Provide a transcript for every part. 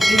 3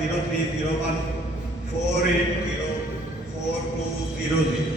0301 480 4200۔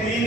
3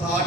60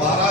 12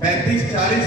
35-40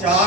4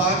5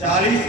40